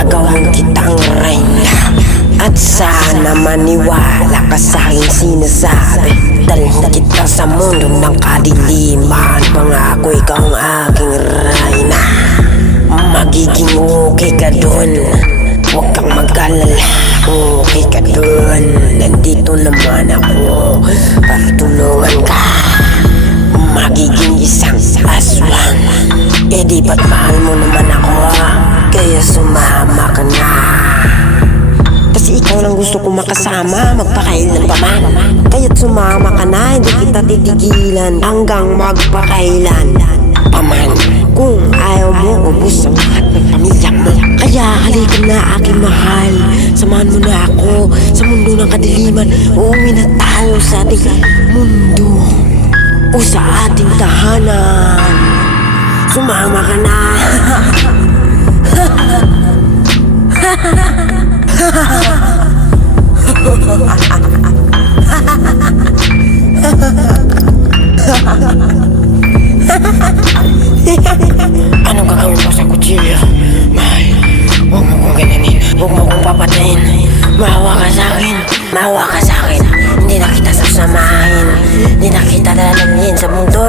gagawin kitang reyna. At sana maniwala ka sa aking sinasabi. Dalhin kita sa mundo ng kadiliman. Pangako ikaw ang aking reyna. Magiging okay ka dun, huwag kang mag-alala. Okay ka dun, nandito naman ako para tulungan ka. Magiging isang aswang. Eh di ba't mahal mo naman ako, kaya sumama ka na. Kasi ikaw lang gusto ko makasama, magpakailan pa man. Kaya't sumama ka na, hindi kita titigilan hanggang magpakailan pa man. Kung ayaw mo, ubus ang lahat ng pamilya mo. Kaya halika na aking mahal, samahan mo na ako sa mundo ng kadiliman. Uuwi na tayo sa ating mundo o sa ating tahanan. Sumama ka na. Anong gagawin mo sa kutsilyo? Mahal, huwag mo kong ganyanin, huwag mo kong papatayin. Maawa ka sa akin, maawa ka sa akin. Hindi na kita sasamahin, hindi na kita dalamin sa mundo